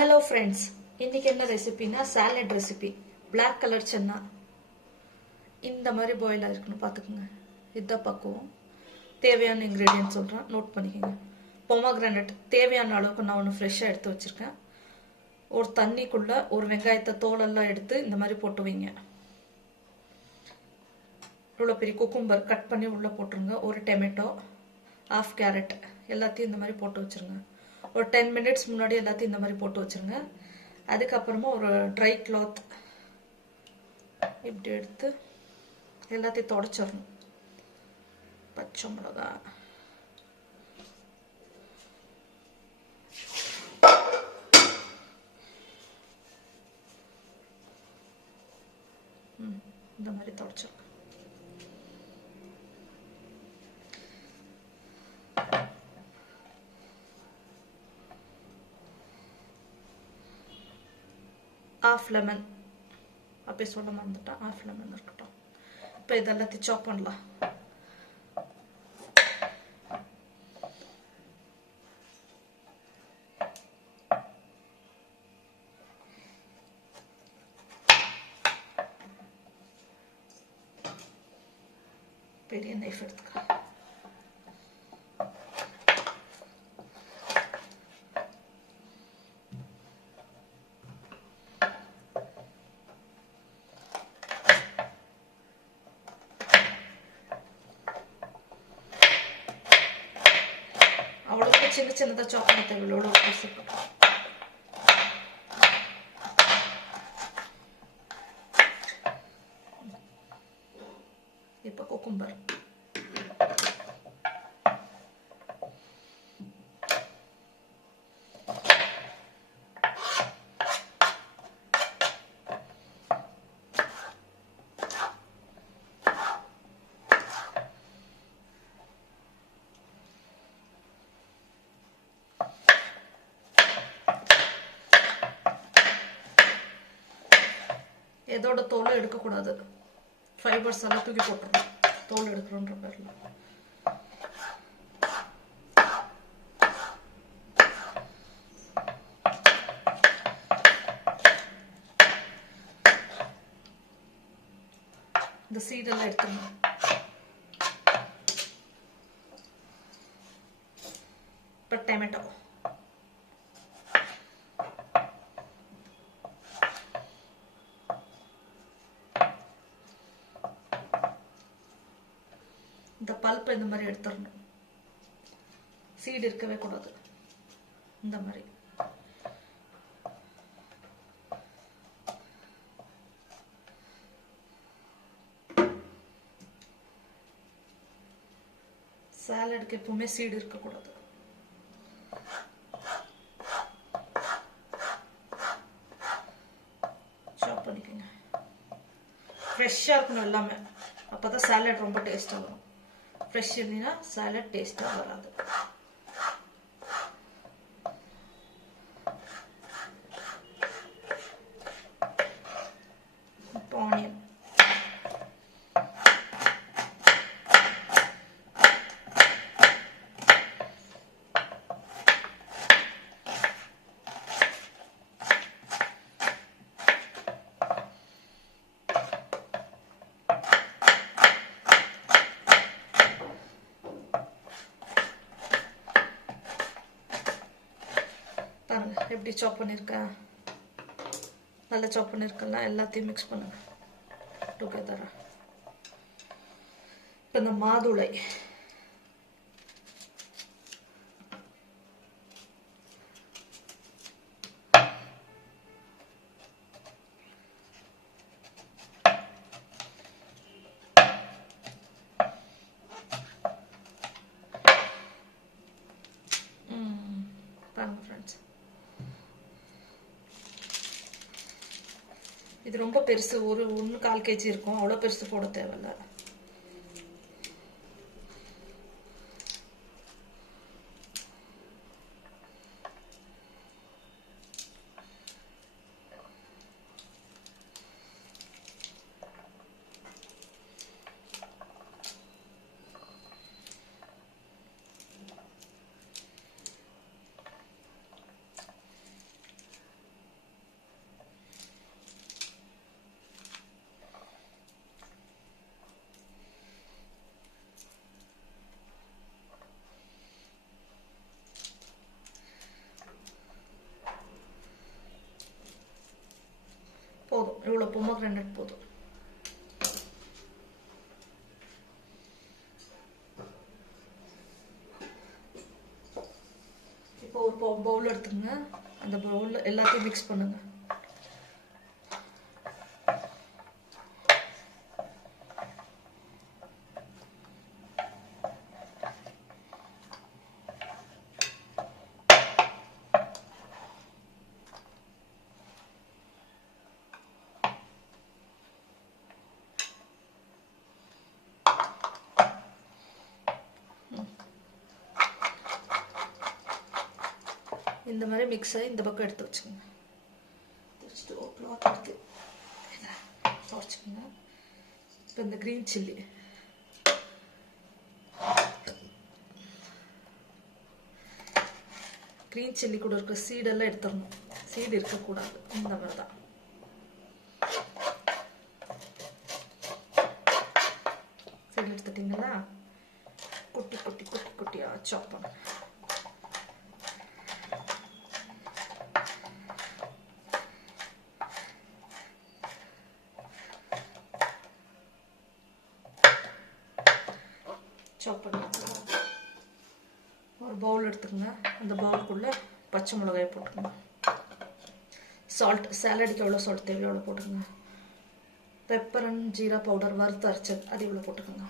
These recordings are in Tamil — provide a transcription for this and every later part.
ஹலோ ஃப்ரெண்ட்ஸ், இன்னைக்கு என்ன ரெசிபினா salad recipe. Black colour chana இந்த மாதிரி பாயில் ஆயிருக்கணும் பார்த்துக்குங்க. இதுதான் பக்குவம். தேவையான இன்க்ரீடியன்ட் சொல்கிறேன், நோட் பண்ணிக்கோங்க. பொமக்ரானட் தேவையான அளவுக்கு நான் ஒன்று ஃப்ரெஷ்ஷாக எடுத்து வச்சுருக்கேன். ஒரு தண்ணிக்குள்ளே ஒரு வெங்காயத்தை தோலெல்லாம் எடுத்து இந்த மாதிரி போட்டு வைங்க. இவ்வளோ பெரிய குக்கும்பர் கட் பண்ணி உள்ளே போட்டுருங்க. ஒரு டொமேட்டோ, ஹாஃப் கேரட் எல்லாத்தையும் இந்த மாதிரி போட்டு வச்சுருங்க. ஒரு 10 மினிட்ஸ் முன்னாடி எல்லாத்தையும் இந்த மாதிரி போட்டு வச்சுருங்க. அதுக்கப்புறமா ஒரு ட்ரை கிளாத் இப்படி எடுத்து எல்லாத்தையும் தொடச்சிடணும். பச்சை மிளகா, இந்த மாதிரி தொடச்சிடணும். ஹாஃப் லெமன், அப்படியே சொல்ல மறந்துட்டேன், ஹாஃப் லெமன் இருக்கட்டும். இப்போ இதெல்லாத்தையும் சாப் பண்ணலாம். பெரிய நைஃப் எடுத்துக்கலாம். அவ்வளோ சின்ன சின்னதாக சாப் பண்ண தேவையில்லை, எவ்வளோ இருக்கட்டும். இப்போ குக்கும்பர், எதோட தோலை எடுக்கக்கூடாது. ஃபைபர்ஸ் எல்லாம் தூக்கி போட்டுருணும் தோல் எடுக்கிறோன்ற பேரில். இந்த சீடெல்லாம் எடுத்துடணும். இப்போ டொமேட்டோ, இந்த பல்ப்பை இந்த மாதிரி எடுத்துடணும். சீடு இருக்கவே கூடாது. இந்த மாதிரி சாலடுக்கு எப்பவுமே சீடு இருக்கக்கூடாது. சாப் பண்ணிக்கோங்க. ஃப்ரெஷ்ஷாக இருக்கணும் எல்லாமே, அப்போதான் சாலட் ரொம்ப டேஸ்ட்டாக வரும். ஃப்ரெஷ் இல்லைன்னா சாலட் டேஸ்ட்டாக வராது. ஆனியன், பாருங்க எப்படி சாப் பண்ணியிருக்கேன். நல்லா சாப் பண்ணியிருக்கேன்ல. எல்லாத்தையும் மிக்ஸ் பண்ணுங்க டுகெதரா. இப்போ இந்த மாதுளை, பாருங்க ஃப்ரெண்ட்ஸ், இது ரொம்ப பெருசு. ஒரு 1/4 kg இருக்கும். அவ்வளோ பெருசு போட தேவையில்ல. பொமோகிரானட் போதும். இப்போ ஒரு பவுல் எடுத்துங்க. அந்த பவுல்ல எல்லாத்தையும் மிக்ஸ் பண்ணுங்க. இந்த மாதிரி மிக்ஸ் ஆகி இந்த பக்கம் எடுத்து வச்சுக்கோங்க. வச்சுட்டு ஒரு கிளாத் எடுத்து துடைச்சிக்கோங்க. இப்போ இந்த க்ரீன் சில்லி கூட இருக்கிற சீடெல்லாம் எடுத்துடணும். சீடு இருக்கக்கூடாது. இந்த மாதிரி தான். சீடு எடுத்துட்டிங்களா? குட்டி குட்டி குட்டி குட்டியாக சாப் பண்ணுங்க. சாப் பண்ணி ஒரு பவுல் எடுத்துக்கோங்க. அந்த பவுலுக்குள்ள பச்சை மிளகாய் போட்டுக்கோங்க. சால்ட், சாலடுக்கு எவ்வளோ சால்ட் தேவையோ எவ்வளோ போட்டுக்கோங்க. பெப்பர் அண்ட் ஜீரா பவுடர் வறுத்து அரைச்சது அது எவ்வளோ போட்டுக்கோங்க.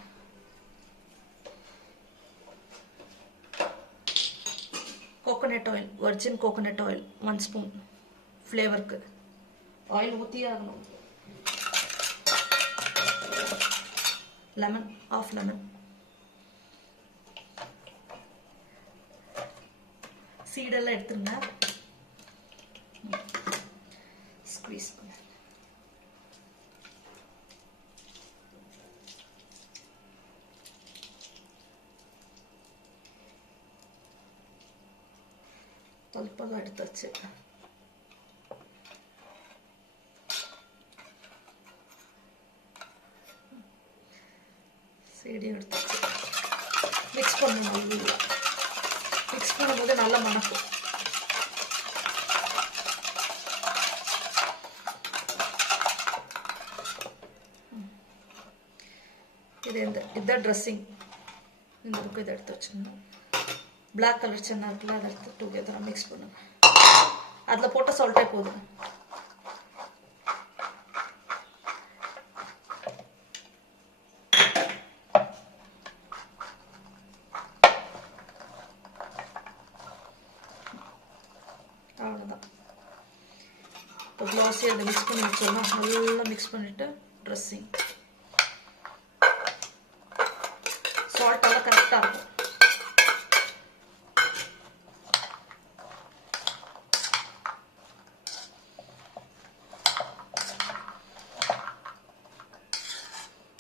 Coconut oil, virgin coconut oil 1 spoon ஃப்ளேவருக்கு. ஆயில் ஊற்றியே ஆகணும். Lemon, of lemon. சீடெல்லாம் எடுத்துருங்க. ஸ்குவீஸ் பண்ணு. பல்பெல்லாம் எடுத்தாச்சு. சீடையும் எடுத்தாச்சு. மிக்ஸ் பண்ணணும். மிக்ஸ் பண்ணும்போது நல்லா மணக்கும். இதுதான் ட்ரெஸ்ஸிங். இந்த பக்கம் இதை எடுத்து வச்சுக்கணும். பிளாக் கலர் சென்னா இருக்குல்ல, அதை எடுத்து டுகெதராக மிக்ஸ் பண்ணுங்க. அதில் போட்ட சால்ட்டே போதும். அவ்வளோதான். இப்போ க்ளாஸி அதை மிக்ஸ் பண்ணி வச்சோம்னா நல்லா மிக்ஸ் பண்ணிவிட்டு ட்ரெஸ்ஸிங். சால்ட்டெல்லாம் கரெக்டாக இருக்கும்.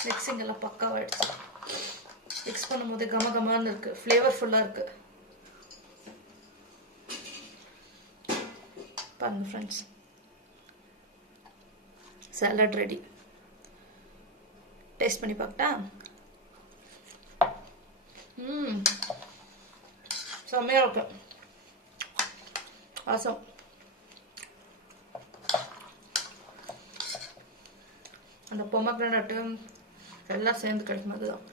மிக்சிங் எல்லாம் பக்காவாயிடுச்சு. மிக்ஸ் பண்ணும்போது கமகமான்னு இருக்கு, ஃப்ளேவர்ஃபுல்லாக இருக்கு. பாருங்க ஃப்ரெண்ட்ஸ், சாலட் ரெடி. டேஸ்ட் பண்ணி பார்க்கட்டா? செம்மையாக இருக்கு. ஆசம். அந்த பொமக்ரானட் எல்லாம் சேர்ந்து கிடைக்கும். அதுதான்